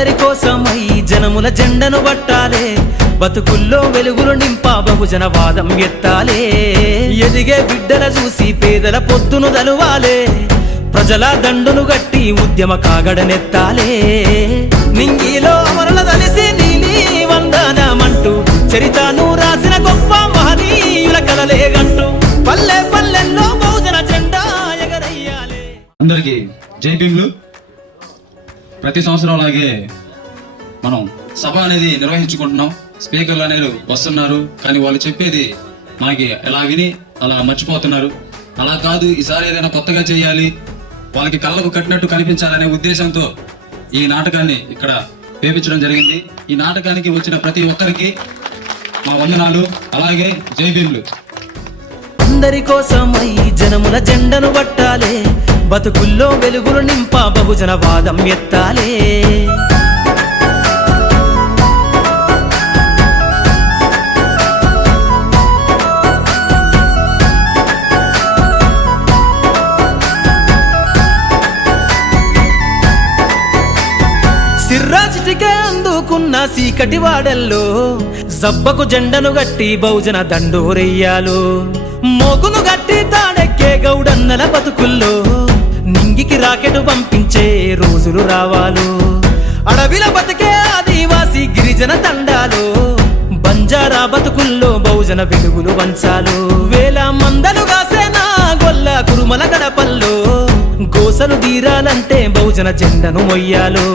అందరి కోసమై జనముల జెండను పట్టాలే, బతుకుల్లో వెలుగులు నింపా బహుజన వాదం ఎత్తాలే. ఎదిగే బిడ్డల చూసి పేదల పొద్దును దలువాలే, ప్రజల దండును గట్టి ఉద్యమ కాగడనెత్తాలే. నింగిలో అమరుల దలిసి నీలి వందనమంటూ చరితను రాసిన గొప్ప మహనీయుల కలలేగంటూ పల్లె పల్లెల్లో బహుజన జెండా ఎగరయ్యాలే. అందరికీ జై భీమ్లు. ప్రతి సంవత్సరం అలాగే మనం సభ అనేది నిర్వహించుకుంటున్నాం. స్పీకర్లు అనేది వస్తున్నారు, కానీ వాళ్ళు చెప్పేది మనకి ఎలా విని అలా మర్చిపోతున్నారు. అలా కాదు, ఈసారి ఏదైనా కొత్తగా చేయాలి, వాళ్ళకి కళ్ళకు కట్టినట్టు కనిపించాలనే ఉద్దేశంతో ఈ నాటకాన్ని ఇక్కడ వేపించడం జరిగింది. ఈ నాటకానికి వచ్చిన ప్రతి ఒక్కరికి మా వందనాలు, అలాగే జై భీమ్లు. అందరి కోసమై జనముల జెండను పట్టాలే, బతుకుల్లో వెలుగులు నింపా బహుజన వాదం ఎత్తాలే. సిర్రాసిటికే అందుకున్న సీకటి వాడల్లో జబ్బకు జెండను గట్టి బహుజన దండోరెయ్యాలు. మోగును గట్టి తాడెక్కే గౌడన్నల బతుకుల్లో నింగికి రాకెట్ పంపించే రోజులు రావాలు. అడవిల బతికే ఆదివాసి గిరిజన తండాలు, బంజారా బతుకుల్లో బహుజన వెలుగులు వంచాలు. వేల మందలు కాసేనా గొల్ల కురుమల గడపల్లో గోసలు తీరాలంటే బహుజన జెండను మొయ్యాలు.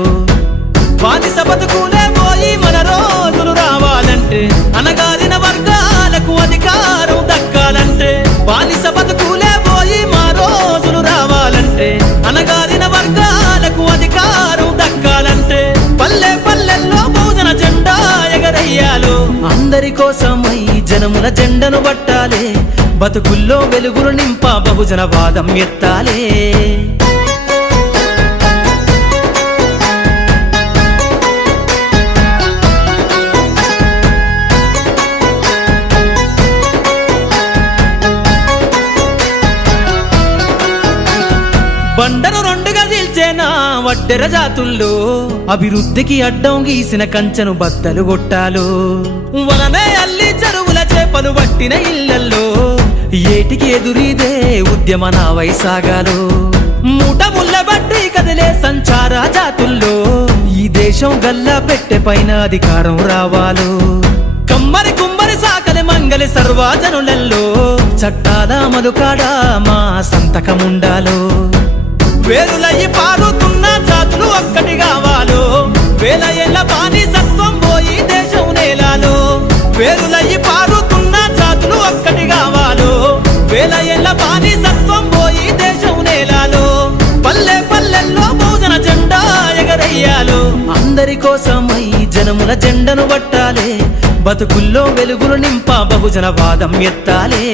బానిస బతుకులే పోయి మన రోజులు రావాలంటే, అనగారిన వర్గాలకు అధికారం దక్కాలంటే. బానిస బతుకులే పోయి మా రోజులు రావాలంటే, అనగారిన వర్గాలకు అధికారం దక్కాలంటే పల్లె పల్లెల్లో బహుజన జెండా ఎగరయ్యాలు. అందరి కోసమై జనముల జెండను పట్టాలే, బతుకుల్లో వెలుగులు నింపా బహుజన వాదం ఎత్తాలే. బండను రెండుగా చీల్చేనా వడ్డెర జాతుల్లో, అభివృద్ధికి అడ్డం గీసిన కంచెను బద్దలు కొట్టాలు. వలనే అల్లి చెరువుల చేపలు పట్టిన ఇళ్లల్లో ఏటికి ఎదురీదే ఉద్యమ నావై సాగాలు. మూట ముళ్ళ బట్టి కదిలే సంచార జాతుల్లో ఈ దేశం గల్లా పెట్టె పైన అధికారం రావాలు. కమ్మరి కుమ్మరి సాకలి మంగలి సర్వజనులలో చట్టాల అమలుకాడా మా సంతకముండాలో. వేరులయ్యి పారుతున్న జాతులు ఒక్కటి కావాలో, వేల ఏళ్ళ బానిసత్వం పోయి దేశం నేలాలో. వేరులయ్యి పారుతున్న జాతులు ఒక్కటి కావాలో, వేల ఏళ్ళ బానిసత్వం పోయి దేశం నేలాలో. పల్లె పల్లెల్లో బహుజన జెండా ఎగరయ్యాలు. అందరి కోసమై జనముల జెండను పట్టాలే, బతుకుల్లో వెలుగులు నింపా బహుజన వాదం ఎత్తాలే.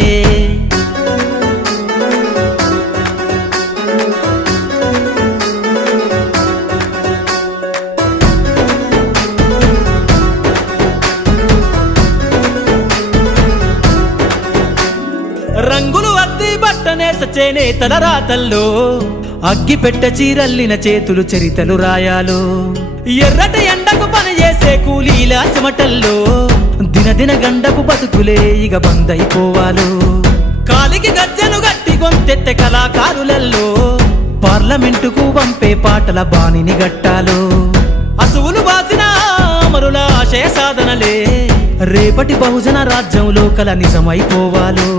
రంగులు అద్ది బట్టనేస చేనేతల రాతల్లో అగ్గి పెట్ట చీరల్లిన చేతులు చరితలు రాయాలు. ఎర్రటి ఎండకు పని చేసే కూలీల చెమటల్లో దినదిన గండపు బతుకులే ఇక బందైపోవాలు. కాలికి గజ్జను గట్టి గొంతెత్తె కళాకారులల్లో పార్లమెంటుకు పంపే పాటల బాణిని గట్టాలు. అసువులు బాసిన అమరుల ఆశయ సాధనలే రేపటి బహుజన రాజ్యంలో కల నిజమైపోవాలు.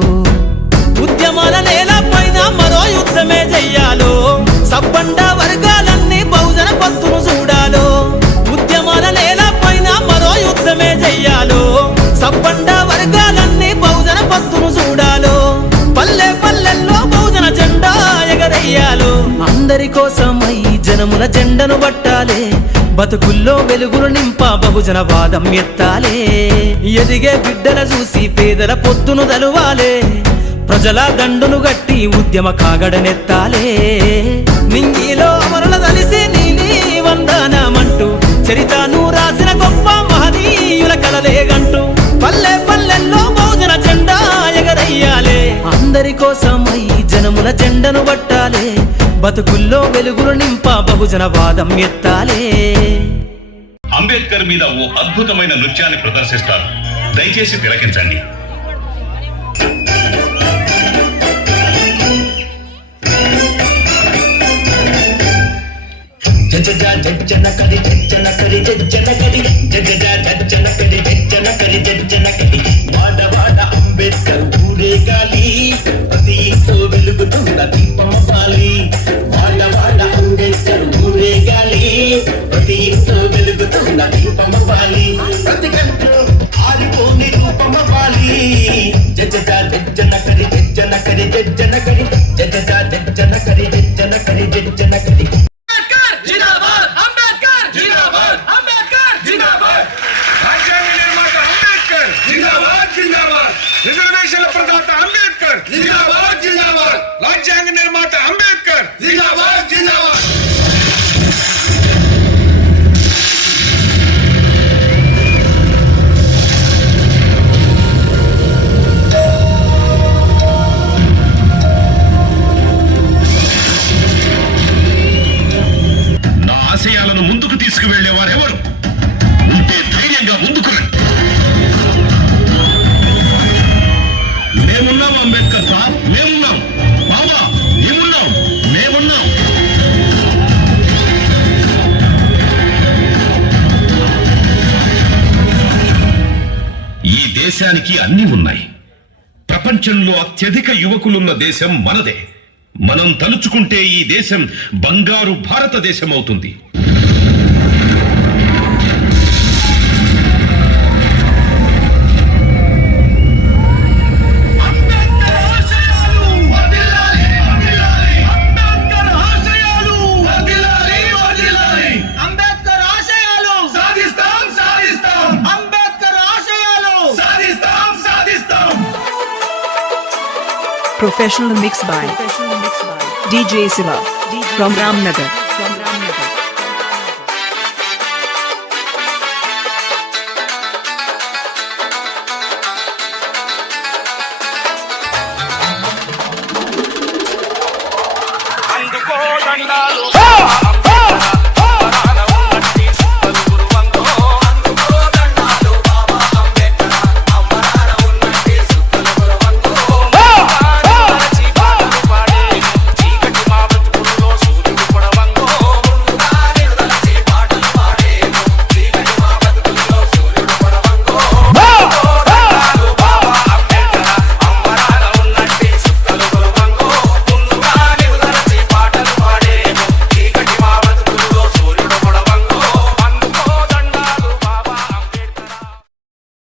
ఉద్యమాల నేల పైన మరో యుద్ధమే చెయ్యాలో, సబ్బండ వర్గాలన్నీ బహుజన పత్తును చూడాలో. ఉద్యమాల నేల పైన మరో యుద్ధమే చెయ్యాలో, సబ్బండ వర్గాలన్నీ బహుజన పత్తును చూడాలో. పల్లె పల్లెల్లో బహుజన జెండా ఎగరయ్యాలు. అందరి కోసమై జనముల జెండను పట్టాలే, బతుకుల్లో వెలుగులు నింపా బహుజన వాదం ఎత్తాలే. ఎదిగే బిడ్డల చూసి పేదల పొద్దును దలువాలే, ప్రజల దండును గట్టి ఉద్యమ కాగడనెత్తాలే. నింగిలో అమరుల దలిసి నీలి వందనమంటూ చరితను రాసిన గొప్ప మహనీయుల కలలేగంటూ పల్లె పల్లెల్లో బహుజన జెండా ఎగరయ్యాలే. అందరి కోసమై జనముల జెండను పట్టాలే, బతుకుల్లో వెలుగులు నింపా బహుజన వాదం ఎత్తాలే. అంబేద్కర్ మీద ఓ అద్భుతమైన నృత్యాన్ని ప్రదర్శిస్తారు. దయచేసి తిలకించండి. వాడ అంబేద్కర్ ఊరేగాలి, ప్రతి ఇంట్లో వెలుగుతున్న దీపమవ్వాలి. వాడ అంబేద్కర్ ఊరేగాలి, ప్రతి ఇంట్లో వెలుగుతున్న దీపమవ్వాలి. ప్రతి గంటలో ఆరిపోని రూపమవ్వాలి. జనకరి జనకరి జనకరి జనకరి జనకరి జనకరి. రిజర్వేషన్ల ప్రదాత అంబేద్కర్ జిందాబాద్ జిందాబాద్. రాజ్యాంగ నిర్మాత అంబేద్కర్ జిందాబాద్ జిందాబాద్. నా ఆశయాలను ముందుకు తీసుకువెళ్లేవారెవరు ఉంటే ధైర్యంగా ముందుకు రండి. మేమున్నాం అంబేద్కర్ సార్, మేమున్నాం. బాబా మేమున్నాం, మేమున్నాం. ఈ దేశానికి అన్ని ఉన్నాయి. ప్రపంచంలో అత్యధిక యువకులున్న దేశం మనదే. మనం తలుచుకుంటే ఈ దేశం బంగారు భారతదేశం అవుతుంది. Professional mix by DJ Siva from Ramnagar. అందుకో దండాలు